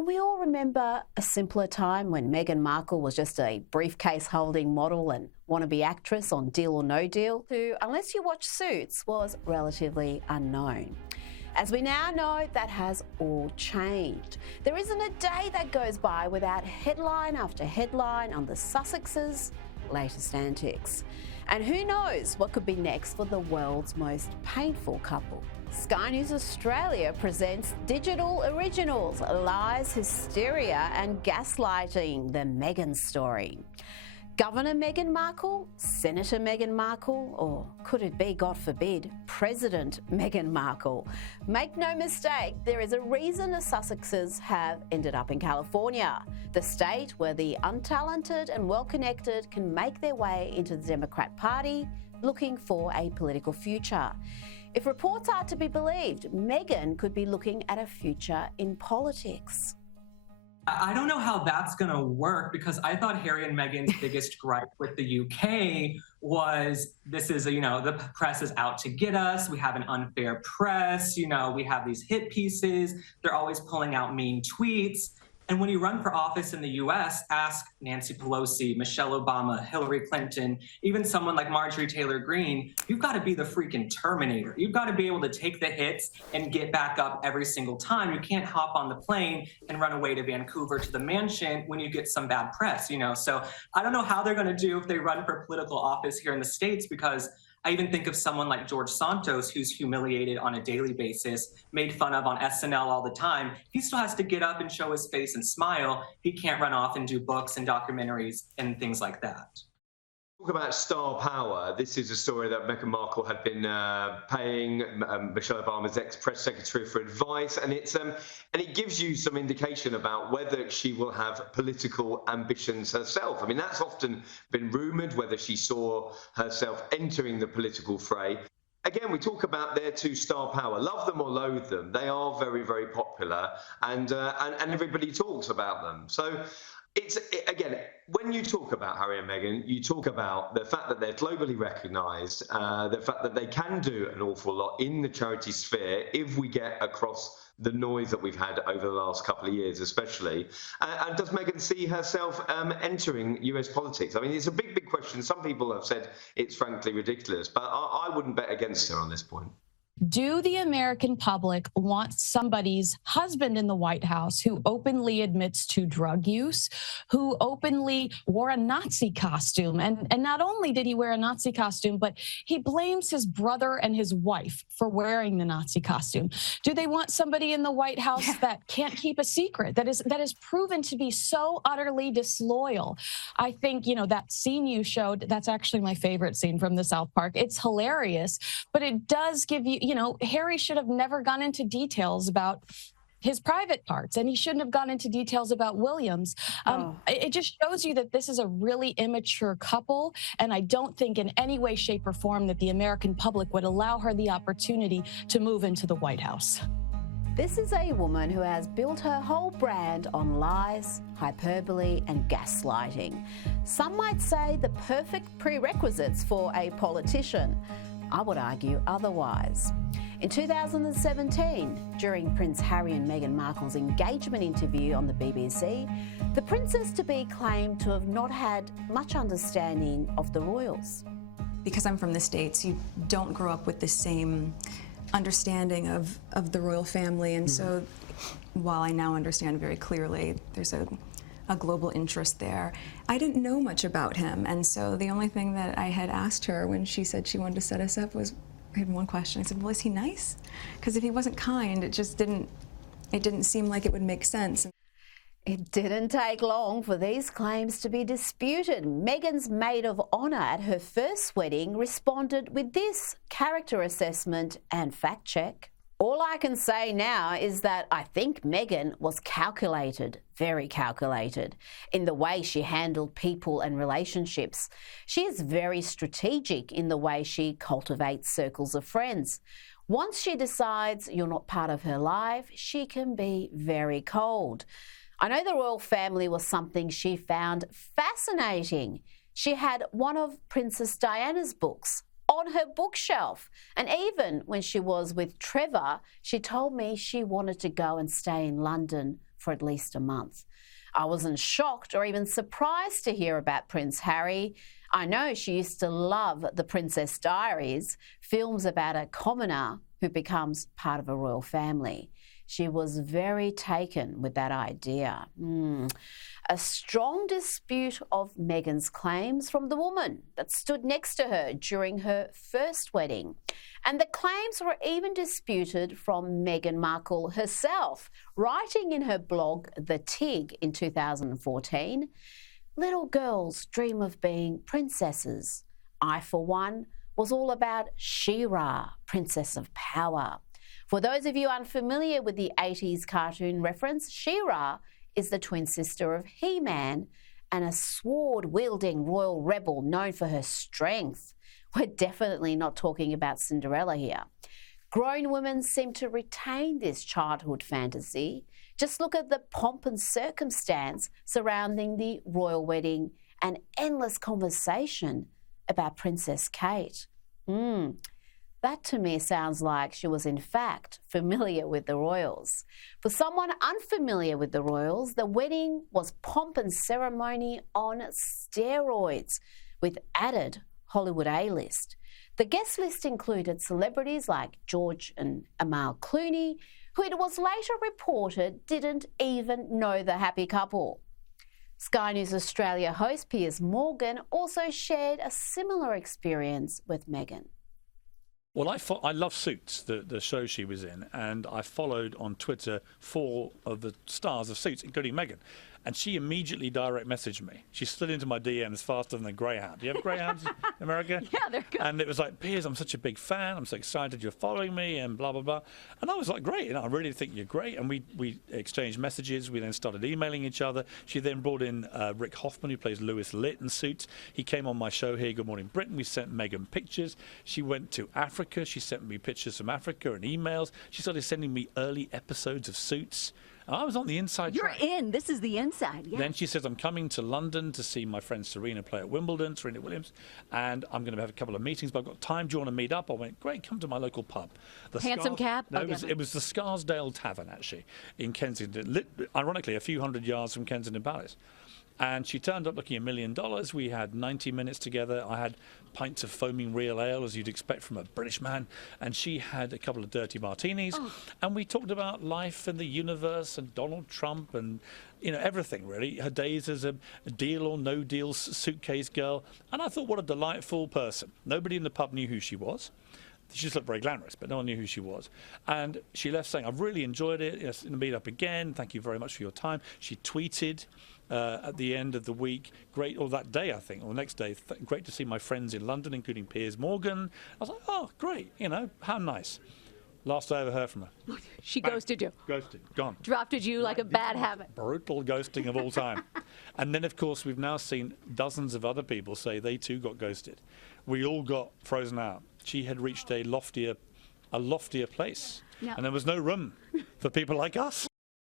Can we all remember a simpler time when Meghan Markle was just a briefcase-holding model and wannabe actress on Deal or No Deal, who, unless you watch Suits, was relatively unknown? As we now know, that has all changed. There isn't a day that goes by without headline after headline on the Sussexes' latest antics. And who knows what could be next for the world's most painful couple. Sky News Australia presents Digital Originals, Lies, Hysteria and Gaslighting, the Meghan story. Governor Meghan Markle, Senator Meghan Markle, or could it be, God forbid, President Meghan Markle? Make no mistake, there is a reason the Sussexes have ended up in California, the state where the untalented and well-connected can make their way into the Democrat Party looking for a political future. If reports are to be believed, Meghan could be looking at a future in politics. I don't know how that's going to work, because I thought Harry and Meghan's biggest gripe with the UK was this is, the press is out to get us. We have an unfair press. We have these hit pieces. They're always pulling out mean tweets. And when you run for office in the US, ask Nancy Pelosi, Michelle Obama, Hillary Clinton, even someone like Marjorie Taylor Greene, you've got to be the freaking Terminator. You've got to be able to take the hits and get back up every single time. You can't hop on the plane and run away to Vancouver to the mansion when you get some bad press, So I don't know how they're going to do if they run for political office here in the States, because I even think of someone like George Santos, who's humiliated on a daily basis, made fun of on SNL all the time. He still has to get up and show his face and smile. He can't run off and do books and documentaries and things like that. Talk about star power. This is a story that Meghan Markle had been paying Michelle Obama's ex-press secretary for advice, and it gives you some indication about whether she will have political ambitions herself. I mean, that's often been rumoured, whether she saw herself entering the political fray. Again, we talk about their two star power. Love them or loathe them, they are very, very popular, and everybody talks about them. So again, when you talk about Harry and Meghan, you talk about the fact that they're globally recognised, the fact that they can do an awful lot in the charity sphere if we get across the noise that we've had over the last couple of years, especially. And does Meghan see herself entering US politics? I mean, it's a big, big question. Some people have said it's frankly ridiculous, but I wouldn't bet against her on this point. Do the American public want somebody's husband in the White House who openly admits to drug use, who openly wore a Nazi costume? And not only did he wear a Nazi costume, but he blames his brother and his wife for wearing the Nazi costume. Do they want somebody in the White House that can't keep a secret, that is proven to be so utterly disloyal? I think, that scene you showed, that's actually my favorite scene from the South Park. It's hilarious, but it does give you, Harry should have never gone into details about his private parts, and he shouldn't have gone into details about Williams. It just shows you that this is a really immature couple, and I don't think in any way, shape, or form that the American public would allow her the opportunity to move into the White House. This is a woman who has built her whole brand on lies, hyperbole and gaslighting. Some might say the perfect prerequisites for a politician. I would argue otherwise. In 2017, during Prince Harry and Meghan Markle's engagement interview on the BBC, the princess-to-be claimed to have not had much understanding of the royals. Because I'm from the States, you don't grow up with the same understanding of the royal family, and so while I now understand very clearly there's a global interest there, I didn't know much about him, and so the only thing that I had asked her when she said she wanted to set us up was, I had one question. I said, well, is he nice? Because if he wasn't kind, it didn't seem like it would make sense. It didn't take long for these claims to be disputed. Meghan's maid of honour at her first wedding responded with this character assessment and fact check. All I can say now is that I think Meghan was calculated, very calculated, in the way she handled people and relationships. She is very strategic in the way she cultivates circles of friends. Once she decides you're not part of her life, she can be very cold. I know the royal family was something she found fascinating. She had one of Princess Diana's books on her bookshelf. And even when she was with Trevor, she told me she wanted to go and stay in London for at least a month. I wasn't shocked or even surprised to hear about Prince Harry. I know she used to love The Princess Diaries, films about a commoner who becomes part of a royal family. She was very taken with that idea. A strong dispute of Meghan's claims from the woman that stood next to her during her first wedding. And the claims were even disputed from Meghan Markle herself, writing in her blog, The Tig, in 2014, "Little girls dream of being princesses. I, for one, was all about She-Ra, Princess of Power." For those of you unfamiliar with the 80s cartoon reference, She-Ra is the twin sister of He-Man and a sword-wielding royal rebel known for her strength. We're definitely not talking about Cinderella here. Grown women seem to retain this childhood fantasy. Just look at the pomp and circumstance surrounding the royal wedding and endless conversation about Princess Kate. That to me sounds like she was in fact familiar with the royals. For someone unfamiliar with the royals, the wedding was pomp and ceremony on steroids with added Hollywood A-list. The guest list included celebrities like George and Amal Clooney, who it was later reported didn't even know the happy couple. Sky News Australia host Piers Morgan also shared a similar experience with Meghan. Well, I love Suits, the show she was in, and I followed on Twitter 4 of the stars of Suits, including Meghan. And she immediately direct messaged me. She slid into my DMs faster than a greyhound. Do you have greyhounds in America? Yeah, they're good. And it was like, "Piers, I'm such a big fan. I'm so excited you're following me," and blah, blah, blah. And I was like, "Great, I really think you're great." And we exchanged messages. We then started emailing each other. She then brought in Rick Hoffman, who plays Lewis Litt in Suits. He came on my show here, Good Morning Britain. We sent Meghan pictures. She went to Africa. She sent me pictures from Africa and emails. She started sending me early episodes of Suits. I was on the inside You're track. in. This is the inside. Yeah. Then she says, "I'm coming to London to see my friend Serena play at Wimbledon, Serena Williams, and I'm going to have a couple of meetings, but I've got time. Do you want to meet up?" I went, "Great, come to my local pub." Handsome Cab? No, Okay. it was the Scarsdale Tavern, actually, in Kensington, ironically, a few hundred yards from Kensington Palace. And she turned up looking $1 million. We had 90 minutes together. I had pints of foaming real ale, as you'd expect from a British man. And she had a couple of dirty martinis. And we talked about life and the universe and Donald Trump and, everything, really. Her days as a deal or no deal suitcase girl. And I thought, what a delightful person. Nobody in the pub knew who she was. She just looked very glamorous, but no one knew who she was. And she left saying, "I've really enjoyed it. Yes, meet up again. Thank you very much for your time." She tweeted at the end of the week, "Great," or that day, I think, or next day, "Great to see my friends in London, including Piers Morgan." I was like, "Oh, great. How nice." Last I ever heard from her. She Bang. ghosted you. Ghosted. Gone. Drafted you like a bad habit. Brutal ghosting of all time. And then, of course, we've now seen dozens of other people say they too got ghosted. We all got frozen out. She had reached a loftier place. Yeah. And there was no room for people like us.